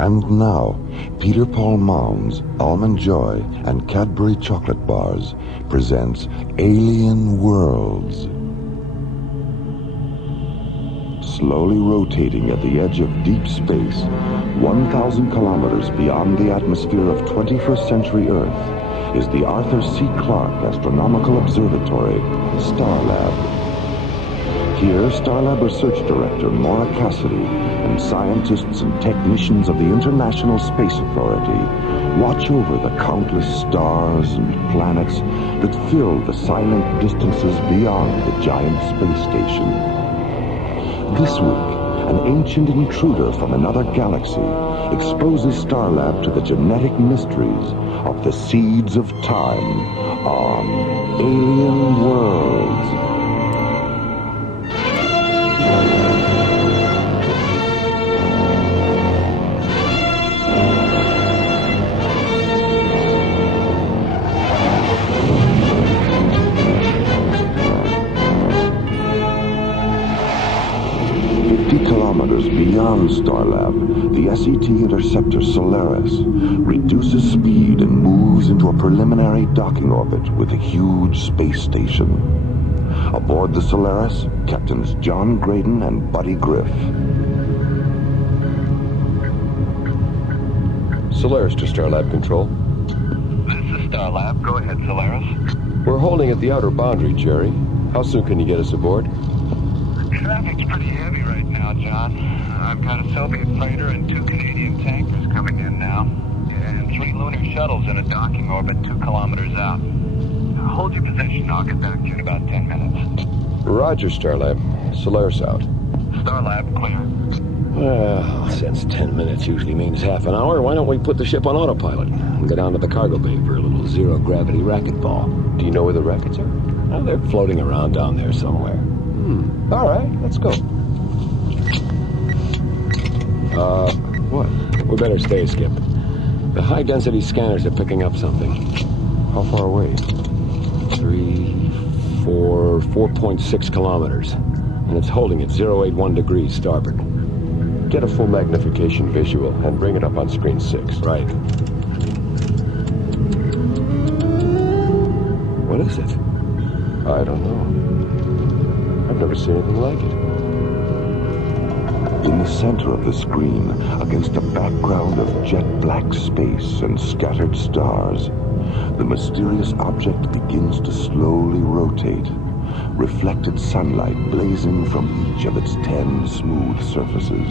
And now, Peter Paul Mounds, Almond Joy, and Cadbury Chocolate Bars presents Alien Worlds. Slowly rotating at the edge of deep space, 1,000 kilometers beyond the atmosphere of 21st century Earth, is the Arthur C. Clarke Astronomical Observatory, Starlab. Here, Starlab Research Director Maura Cassidy and scientists and technicians of the International Space Authority watch over the countless stars and planets that fill the silent distances beyond the giant space station. This week, an ancient intruder from another galaxy exposes Starlab to the genetic mysteries of the seeds of time on Alien Worlds. 50 kilometers beyond Starlab, the SET interceptor Solaris reduces speed and moves into a preliminary docking orbit with a huge space station. Aboard the Solaris, Captains John Graydon and Buddy Griff. Solaris to Starlab Control. This is Starlab. Go ahead, Solaris. We're holding at the outer boundary, Jerry. How soon can you get us aboard? Traffic's pretty heavy right now, John. I've got a Soviet freighter and 2 Canadian tankers coming in now, and 3 lunar shuttles in a docking orbit 2 kilometers out. Hold your position. I'll get back to you in about 10 minutes. Roger, Starlab. Solaris out. Starlab clear. Well, since 10 minutes usually means half an hour, why don't we put the ship on autopilot and go down to the cargo bay for a little zero-gravity racquetball? Do you know where the rackets are? Oh, they're floating around down there somewhere. All right, let's go. What? We better stay, Skip. The high-density scanners are picking up something. How far away? 4.6 kilometers. And it's holding at 081 degrees starboard. Get a full magnification visual and bring it up on screen 6. Right. What is it? I don't know. I've never seen anything like it. In the center of the screen, against a background of jet-black space and scattered stars, the mysterious object begins to slowly rotate, reflected sunlight blazing from each of its 10 smooth surfaces.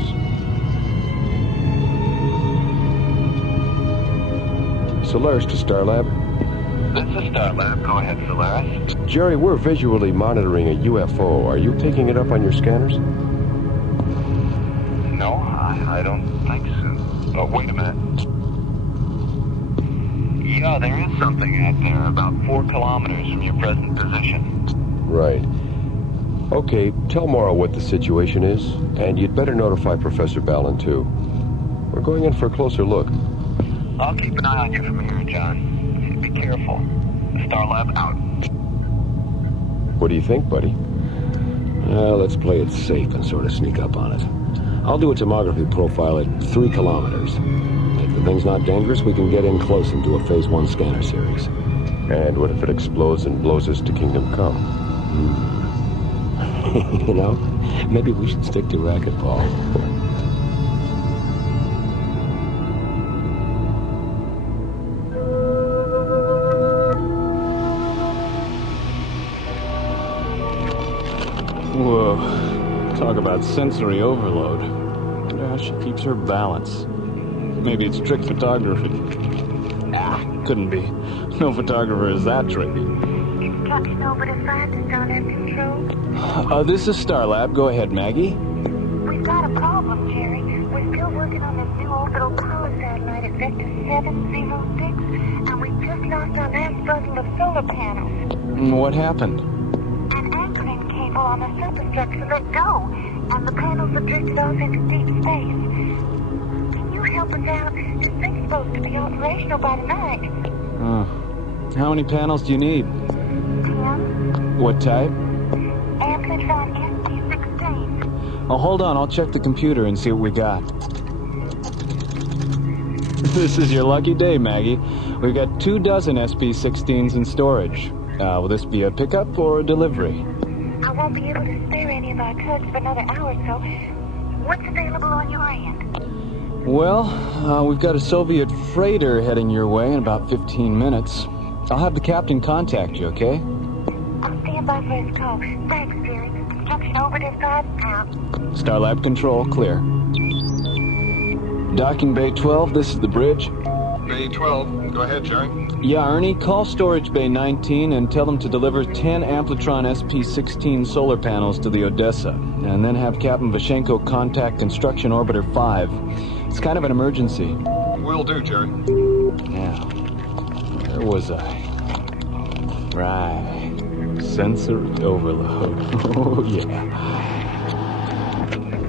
Solaris to Starlab. This is Starlab. Go ahead, Solaris. Jerry, we're visually monitoring a UFO. Are you picking it up on your scanners? No, I don't think so. Oh, wait a minute. Yeah, there is something out there about 4 kilometers from your present position. Right. Okay, tell Maura what the situation is, and you'd better notify Professor Ballin, too. We're going in for a closer look. I'll keep an eye on you from here, John. Be careful. Starlab out. What do you think, buddy? Let's play it safe and sort of sneak up on it. I'll do a tomography profile at 3 kilometers. If the thing's not dangerous, we can get in close and do a Phase 1 scanner series. And what if it explodes and blows us to Kingdom Come? You know, maybe we should stick to racquetball. Whoa. Talk about sensory overload. I wonder how she keeps her balance. Maybe it's trick photography. Couldn't be. No photographer is that tricky. Captain Starlab Control. This is Starlab. Go ahead, Maggie. We've got a problem, Jerry. We're still working on this new orbital power satellite at Vector 706, and we just lost our last bundle of solar panels. What happened? An anchoring cable on the superstructure let go, and the panels have drifted off into deep space. Can you help us out? This thing's supposed to be operational by tonight. How many panels do you need? 10. What type? Amplitron ST16. Oh, hold on. I'll check the computer and see what we got. This is your lucky day, Maggie. We've got 24 SP-16s in storage. Will this be a pickup or a delivery? I won't be able to spare any of our tugs for another hour or so. What's available on your end? Well, we've got a Soviet freighter heading your way in about 15 minutes. I'll have the captain contact you, okay? I'll stand by for his call. Thanks, Jerry. Construction operative 5 out. Starlab control, clear. Docking Bay 12, this is the bridge. Bay 12. Go ahead, Jerry. Yeah, Ernie, call Storage Bay 19 and tell them to deliver 10 Amplitron SP-16 solar panels to the Odessa, and then have Captain Vashenko contact Construction Orbiter 5. It's kind of an emergency. Will do, Jerry. Yeah. Where was I? Right. Sensory overload. Oh, yeah.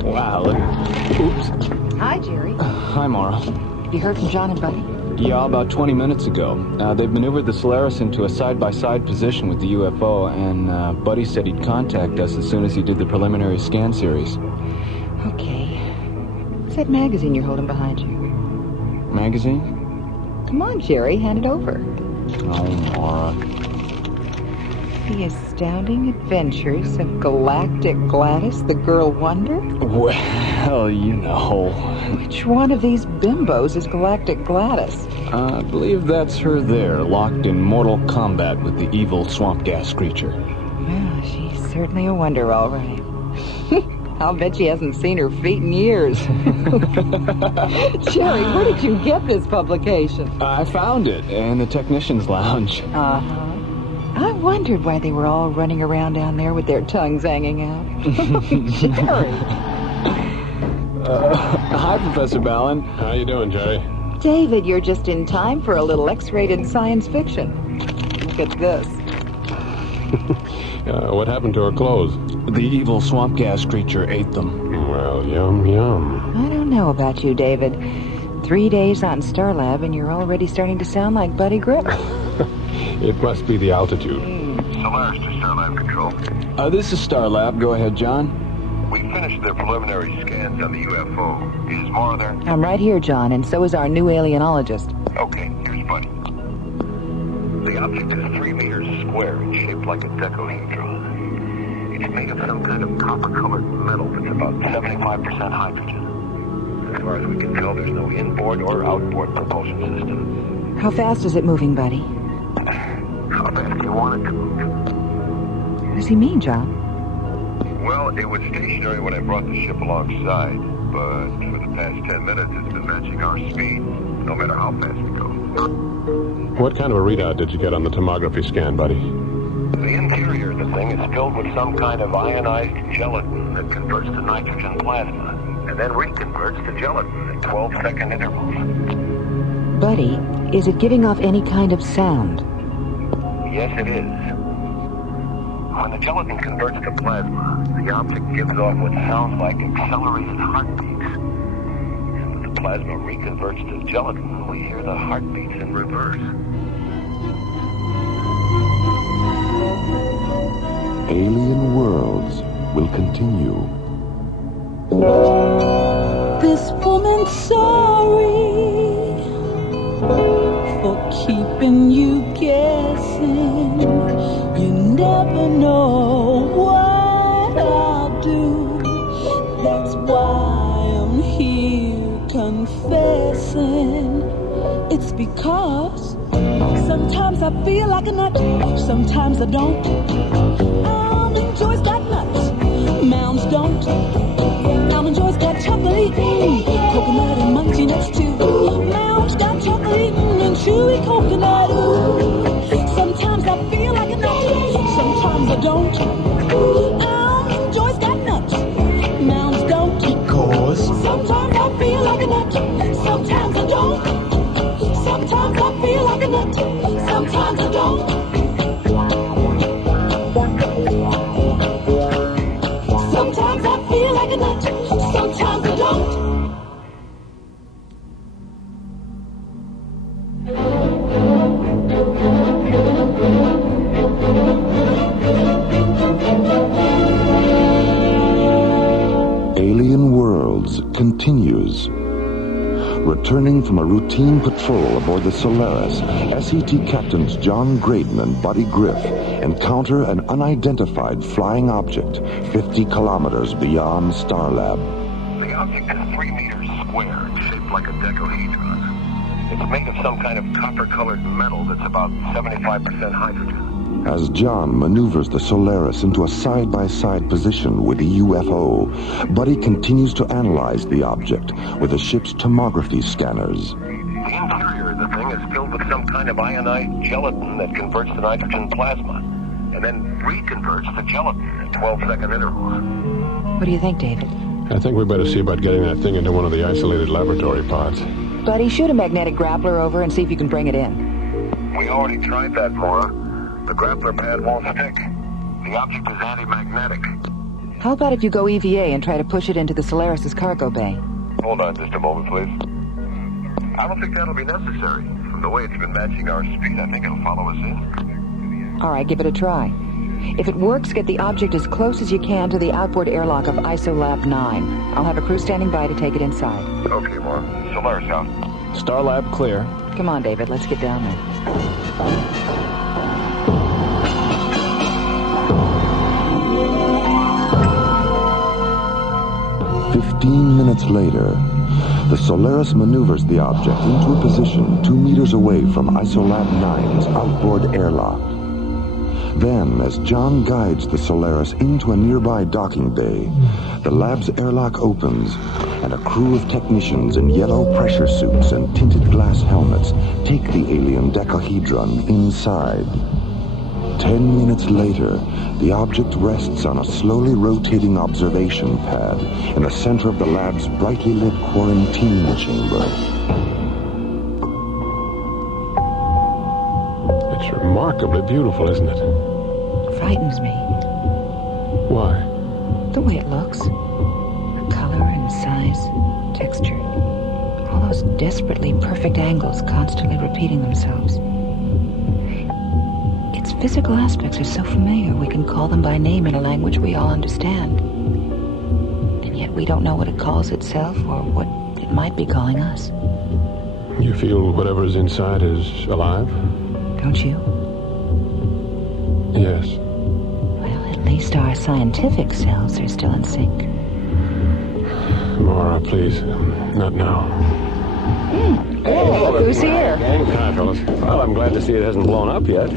Wow, look. Oops. Hi, Jerry. Hi, Maura. You heard from John and Buddy? Yeah, about 20 minutes ago. They've maneuvered the Solaris into a side-by-side position with the UFO, and Buddy said he'd contact us as soon as he did the preliminary scan series. Okay. What's that magazine you're holding behind you? Magazine? Come on, Jerry, hand it over. Oh, Maura. The Astounding Adventures of Galactic Gladys, the Girl Wonder? Well, you know. Which one of these bimbos is Galactic Gladys? I believe that's her there, locked in mortal combat with the evil swamp gas creature. Well, she's certainly a wonder, all right. I'll bet she hasn't seen her feet in years. Jerry, where did you get this publication? I found it in the technician's lounge. Uh-huh. I wondered why they were all running around down there with their tongues hanging out. Jerry! Hi, Professor Ballin. How you doing, Jerry? David, you're just in time for a little X-rated science fiction. Look at this. What happened to her clothes? The evil swamp gas creature ate them. Well, yum, yum. I don't know about you, David. 3 days on Starlab and you're already starting to sound like Buddy Griff. It must be the altitude. Solaris to Starlab Control. This is Starlab. Go ahead, John. We finished the preliminary scans on the UFO. Is Maura there? I'm right here, John, and so is our new alienologist. Okay, here's Buddy. The object is 3 meters square and shaped like a dodecahedron. It's made of some kind of copper-colored metal that's about 75% hydrogen. As far as we can tell, there's no inboard or outboard propulsion system. How fast is it moving, Buddy? How fast do you want it to move? What does he mean, John? Well, it was stationary when I brought the ship alongside, but for the past 10 minutes, it's been matching our speed, no matter how fast we go. What kind of a readout did you get on the tomography scan, buddy? The interior of the thing is filled with some kind of ionized gelatin that converts to nitrogen plasma, and then reconverts to gelatin at 12-second intervals. Buddy, is it giving off any kind of sound? Yes, it is. When the gelatin converts to plasma, the object gives off what sounds like accelerated heartbeats. And when the plasma reconverts to gelatin, we hear the heartbeats in reverse. Alien Worlds will continue. This woman's sorry for keeping you guessing. You never know what I'll do. That's why I'm here confessing. It's because sometimes I feel like a nut, sometimes I don't. Almond Joy's got nuts, Mounds don't. Almond Joy's got chocolate, coconut and munchy nuts too. Mounds got chocolate and chewy coconut. Ooh. Sometimes I feel like a nut, sometimes I don't. Almond Joy's got nuts, Mounds don't. Because Sometimes I feel like a nut, sometimes I don't. Sometimes I feel like a nut, sometimes I don't. Sometimes I feel like a nut, sometimes I don't. Alien Worlds continues. Returning from a routine patrol aboard the Solaris, SET Captains John Graydon and Buddy Griff encounter an unidentified flying object 50 kilometers beyond Starlab. The object is 3 meters square, shaped like a dodecahedron. It's made of some kind of copper-colored metal that's about 75% hydrogen. As John maneuvers the Solaris into a side-by-side position with the UFO, Buddy continues to analyze the object with the ship's tomography scanners. The interior of the thing is filled with some kind of ionized gelatin that converts to nitrogen plasma, and then reconverts to gelatin at 12-second intervals. What do you think, David? I think we better see about getting that thing into one of the isolated laboratory pods. Buddy, shoot a magnetic grappler over and see if you can bring it in. We already tried that, Maura. The grappler pad won't stick. The object is anti-magnetic. How about if you go EVA and try to push it into the Solaris's cargo bay? Hold on just a moment, please. I don't think that'll be necessary. From the way it's been matching our speed, I think it'll follow us in. All right, give it a try. If it works, get the object as close as you can to the outboard airlock of Isolab 9. I'll have a crew standing by to take it inside. Okay, Maura. Solaris out. Starlab clear. Come on, David, let's get down there. 15 minutes later, the Solaris maneuvers the object into a position 2 meters away from Isolab 9's outboard airlock. Then, as John guides the Solaris into a nearby docking bay, the lab's airlock opens, and a crew of technicians in yellow pressure suits and tinted glass helmets take the alien decahedron inside. 10 minutes later, the object rests on a slowly rotating observation pad in the center of the lab's brightly lit quarantine chamber. It's remarkably beautiful, isn't it? Frightens me. Why? The way it looks. The color and size, texture. All those desperately perfect angles constantly repeating themselves. Its physical aspects are so familiar we can call them by name in a language we all understand. And yet we don't know what it calls itself or what it might be calling us. You feel whatever's inside is alive? Don't you? Yes. Well, at least our scientific selves are still in sync. Maura, please. Not now. Hey, look who's here. Hi, fellas. Well, I'm glad to see it hasn't blown up yet.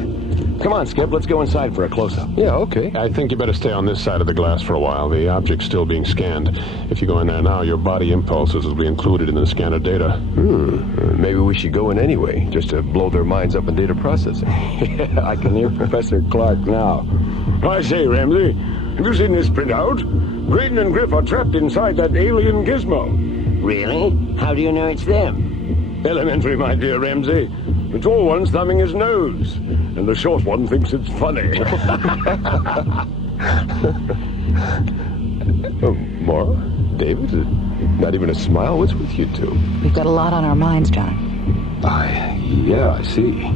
Come on, Skip, let's go inside for a close-up. Yeah, okay. I think you better stay on this side of the glass for a while. The object's still being scanned. If you go in there now, your body impulses will be included in the scanner data. Maybe we should go in anyway, just to blow their minds up in data processing. Yeah, I can hear Professor Clarke now. I say, Ramsey, have you seen this printout? Graydon and Griff are trapped inside that alien gizmo. Really? How do you know it's them? Elementary, my dear Ramsey. The tall one's thumbing his nose, and the short one thinks it's funny. Oh, Maura? David? Not even a smile? What's with you two? We've got a lot on our minds, John. Yeah, I see.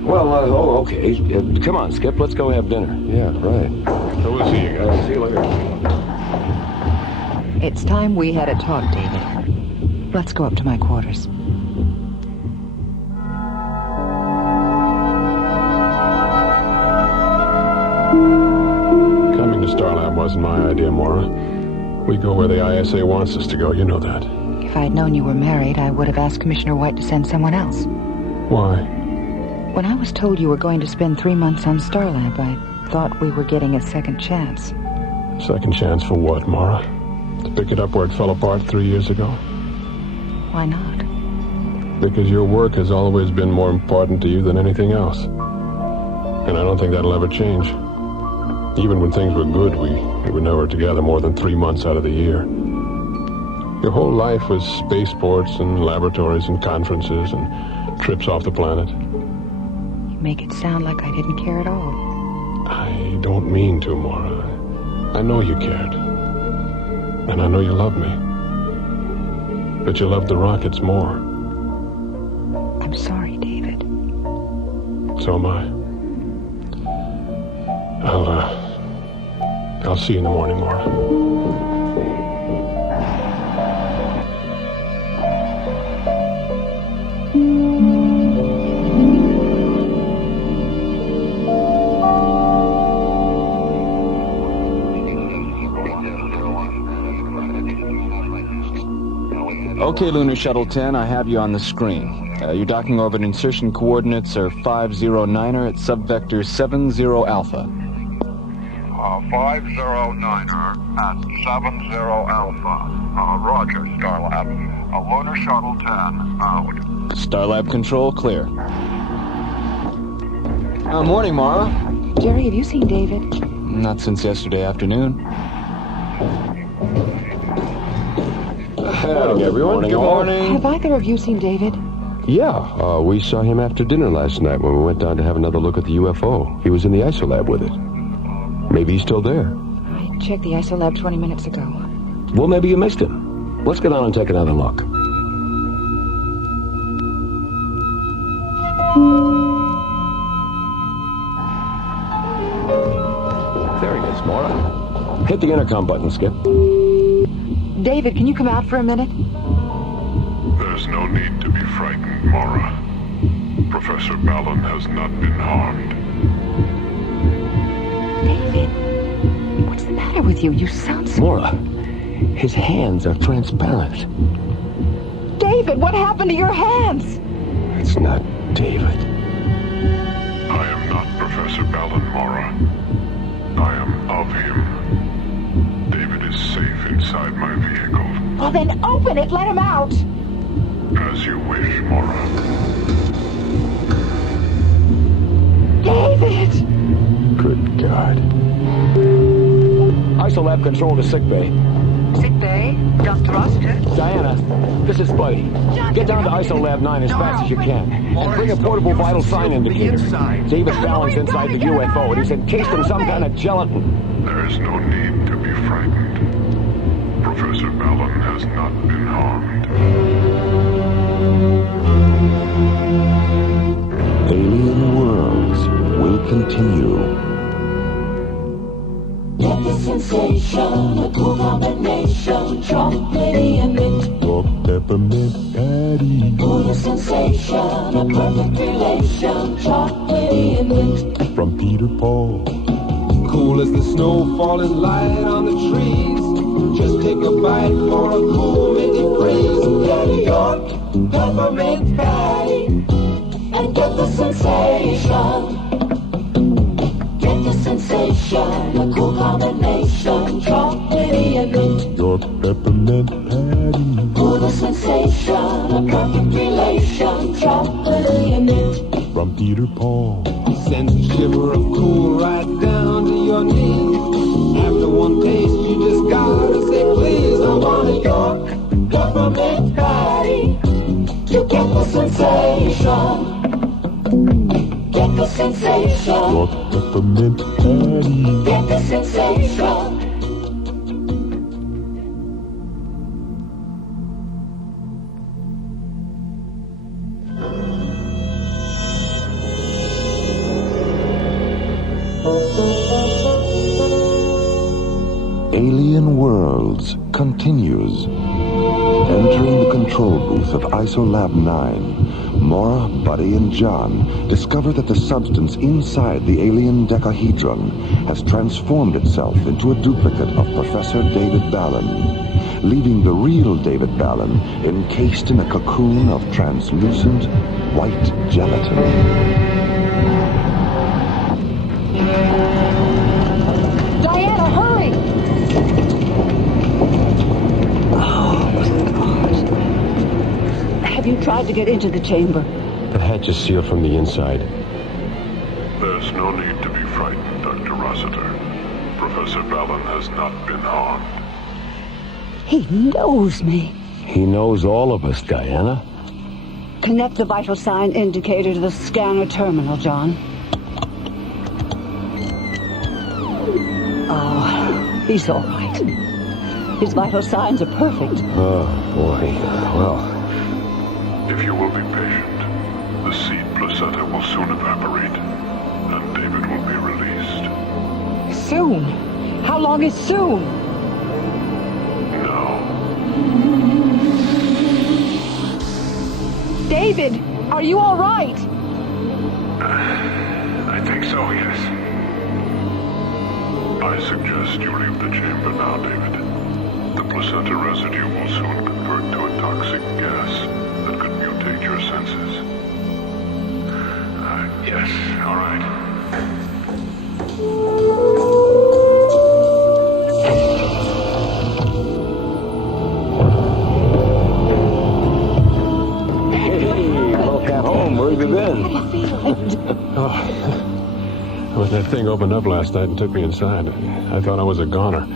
Well, okay. Come on, Skip, let's go have dinner. Yeah, right. So we'll see you guys. See you later. It's time we had a talk, David. Let's go up to my quarters. Coming to Starlab wasn't my idea, Maura. We go where the ISA wants us to go, you know that. If I'd known you were married, I would have asked Commissioner White to send someone else. Why? When I was told you were going to spend 3 months on Starlab, I thought we were getting a second chance. Second chance for what, Maura? To pick it up where it fell apart 3 years ago? Why not? Because your work has always been more important to you than anything else. And I don't think that'll ever change. Even when things were good, we were never together more than 3 months out of the year. Your whole life was spaceports and laboratories and conferences and trips off the planet. You make it sound like I didn't care at all. I don't mean to, Maura. I know you cared. And I know you love me. But you loved the rockets more. I'm sorry, David. So am I. I'll see you in the morning, Maura. Okay, Lunar Shuttle 10, I have you on the screen. Your docking orbit insertion coordinates are 509er at subvector 70 alpha. 509er at 70 alpha. Roger, Starlab. Lunar Shuttle 10, out. Starlab control, clear. Morning, Maura. Jerry, have you seen David? Not since yesterday afternoon. Morning, everyone. Good morning. Have either of you seen David? Yeah, we saw him after dinner last night when we went down to have another look at the UFO. He was in the ISOLab with it. Maybe he's still there. I checked the ISOLab 20 minutes ago. Well, maybe you missed him. Let's get on and take another look. There he is, Maura. Hit the intercom button, Skip. David, can you come out for a minute? There's no need to be frightened, Maura. Professor Ballon has not been harmed. David, what's the matter with you? You sound so... Maura, his hands are transparent. David, what happened to your hands? It's not David. I am not Professor Ballon, Maura. I am of him. David is safe inside my vehicle. Well, then open it. Let him out. As you wish, Maura. David! Good God. ISOLab control to sickbay. Sickbay? Dr. Rossiter? Diana, this is Buddy. Get down to ISOLab 9 as fast as you can. And bring a portable vital sign indicator. David Fallon's inside the UFO, and he's encased in some kind of gelatin. There's no need to be frightened. Professor Ballon has not been harmed. Alien Worlds will continue. Get the sensation, a cool combination, chocolatey and mint. Or peppermint patty. Ooh, the sensation, a perfect relation, chocolatey and mint. From Peter Paul. Cool as the snow falling light on the trees. Just take a bite for a cool minty breeze. Get a York peppermint patty And get the sensation. Get the sensation, a cool combination, chocolatey and mint. Your peppermint patty. Ooh, the sensation, a perfect relation, chocolatey and mint. From Peter Paul. sends a shiver of cool right down to your knees. After one taste, you just gotta say please. I want a York peppermint patty to get the sensation. Get the sensation. York peppermint patty. Get the sensation. Alien Worlds continues. Entering the control booth of ISOLab 9, Maura, Buddy, and John discover that the substance inside the alien decahedron has transformed itself into a duplicate of Professor David Ballon, leaving the real David Ballon encased in a cocoon of translucent white gelatin. Have you tried to get into the chamber? The hatch is sealed from the inside. There's no need to be frightened, Dr. Rossiter. Professor Ballon has not been harmed. He knows me. He knows all of us, Diana. Connect the vital sign indicator to the scanner terminal, John. Oh, he's all right. His vital signs are perfect. Oh, boy. Well... If you will be patient, the seed placenta will soon evaporate, and David will be released. Soon? How long is soon? Now. David, are you all right? I think so, yes. I suggest you leave the chamber now, David. The placenta residue will soon convert to a toxic gas that could mutate your senses. Yes, all right. Where have you been? When that thing opened up last night and took me inside, I thought I was a goner.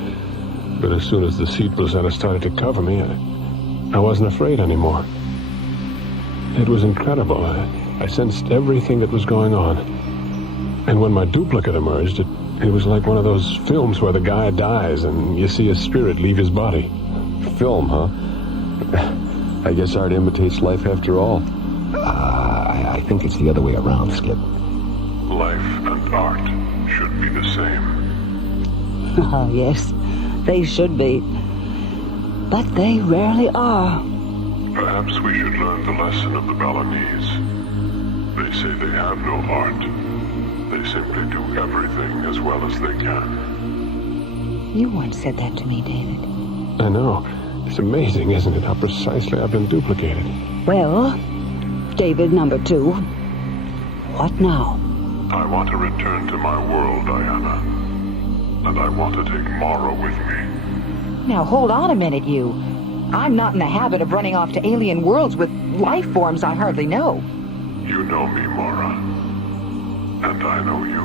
But as soon as the seed placenta started to cover me, I wasn't afraid anymore. It was incredible. I sensed everything that was going on. And when my duplicate emerged, it was like one of those films where the guy dies and you see his spirit leave his body. Film, huh? I guess art imitates life after all. I think it's the other way around, Skip. Life and art should be the same. Ah, yes, they should be. But they rarely are. Perhaps we should learn the lesson of the Balinese. They say they have no art. They simply do everything as well as they can. You once said that to me, David. I know. It's amazing, isn't it, how precisely I've been duplicated. Well, David number 2, what now? I want to return to my world, Diana. And I want to take Maura with me. Now, hold on a minute, you. I'm not in the habit of running off to alien worlds with life forms I hardly know. You know me, Maura. And I know you.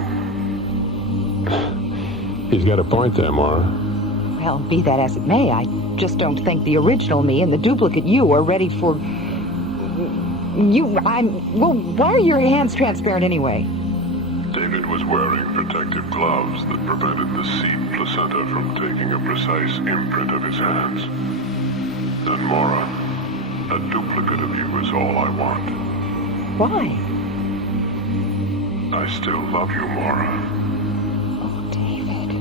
He's got a point there, Maura. Well, be that as it may, I just don't think the original me and the duplicate you are ready for... Well, why are your hands transparent anyway? David was wearing protective gloves that prevented the seed placenta from taking a precise imprint of his hands. And Maura, a duplicate of you is all I want. Why? I still love you, Maura. Oh, David.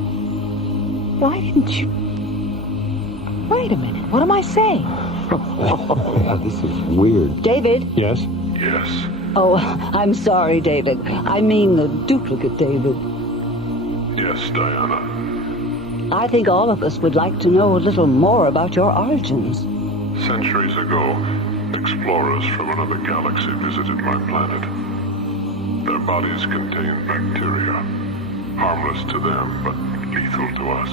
Why didn't you... Wait a minute, what am I saying? This is weird. David? Yes? Yes. Oh, I'm sorry, David. I mean the duplicate David. Yes, Diana. I think all of us would like to know a little more about your origins. Centuries ago, explorers from another galaxy visited my planet. Their bodies contained bacteria, harmless to them, but lethal to us.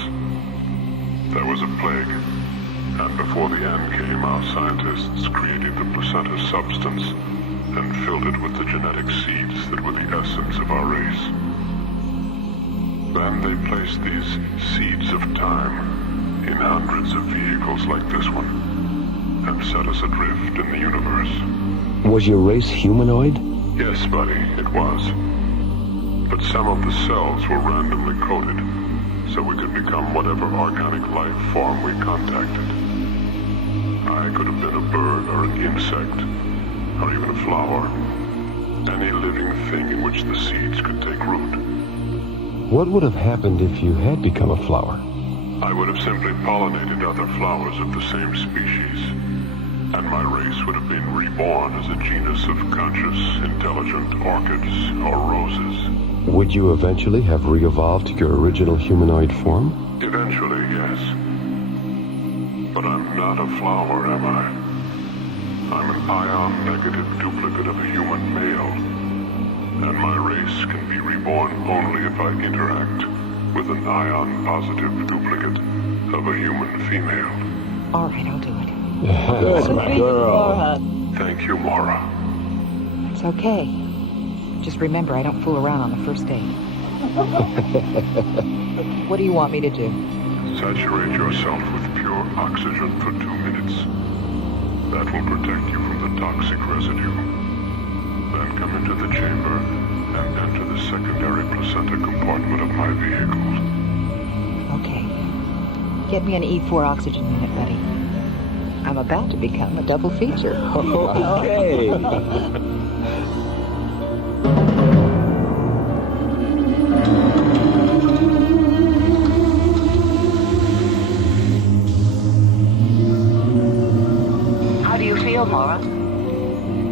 There was a plague, and before the end came, our scientists created the placenta substance and filled it with the genetic seeds that were the essence of our race. Then they placed these seeds of time in hundreds of vehicles like this one and set us adrift in the universe. Was your race humanoid? Yes, buddy, it was. But some of the cells were randomly coded, so we could become whatever organic life form we contacted. I could have been a bird or an insect, or even a flower. Any living thing in which the seeds could take root. What would have happened if you had become a flower? I would have simply pollinated other flowers of the same species, and my race would have been reborn as a genus of conscious, intelligent orchids or roses. Would you eventually have re-evolved to your original humanoid form? Eventually, yes. But I'm not a flower, am I? I'm an ion-negative duplicate of a human male. And my race can be reborn only if I interact with an ion-positive duplicate of a human female. All right, I'll do it. Good girl. Thank you, Maura. It's okay. Just remember, I don't fool around on the first date. What do you want me to do? Saturate yourself with pure oxygen for 2 minutes. That will protect you from the toxic residue. Then come into the chamber and enter the secondary placenta compartment of my vehicle. Okay. Get me an E4 oxygen unit ready. I'm about to become a double feature. Okay. How do you feel, Maura?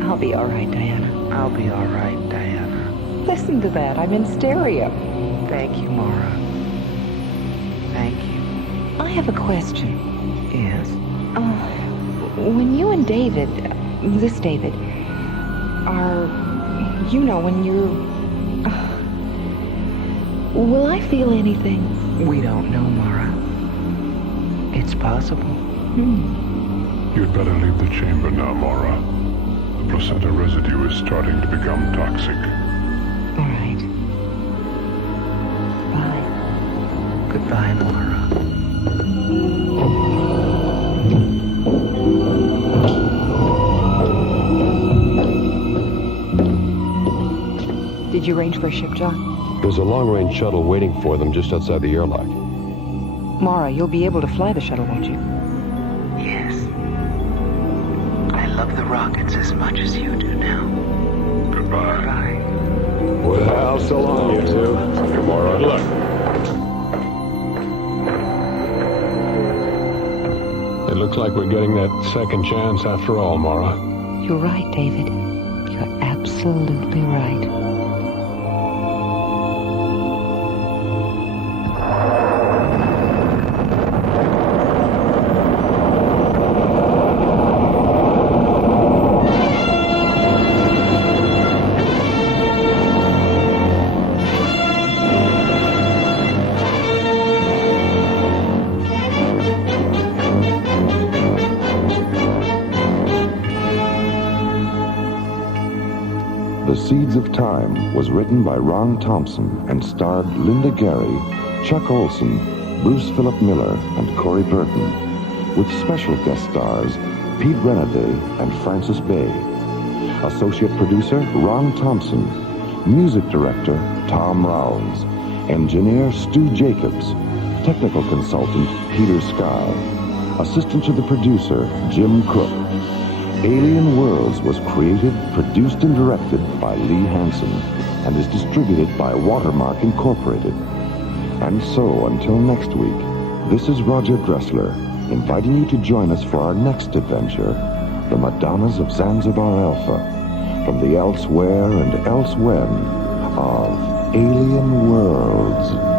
I'll be all right, Diana. I'll be all right, Diana. Listen to that. I'm in stereo. Thank you, Maura. Thank you. I have a question. when you and David, this David, are, you know, when you're... will I feel anything? We don't know, Maura. It's possible. You'd better leave the chamber now, Maura. The placenta residue is starting to become toxic. All right. Bye. Goodbye, Maura. Did you arrange for a ship, John? There's a long-range shuttle waiting for them just outside the airlock. Maura, you'll be able to fly the shuttle, won't you? Yes. I love the rockets as much as you do now. Goodbye. Goodbye. Well, so long, you two. Come on, look. It looks like we're getting that second chance after all, Maura. You're right, David. You're absolutely right. The Seeds of Time was written by Ron Thompson and starred Linda Gary, Chuck Olson, Bruce Philip Miller, and Corey Burton, with special guest stars Pete Renaday and Francis Bay. Associate producer Ron Thompson, music director Tom Rounds, engineer Stu Jacobs, technical consultant Peter Sky, assistant to the producer Jim Cook. Alien Worlds was created, produced, and directed by Lee Hansen and is distributed by Watermark Incorporated. And so, until next week, this is Roger Dressler, inviting you to join us for our next adventure, The Madonnas of Zanzibar Alpha, from the elsewhere and elsewhen of Alien Worlds.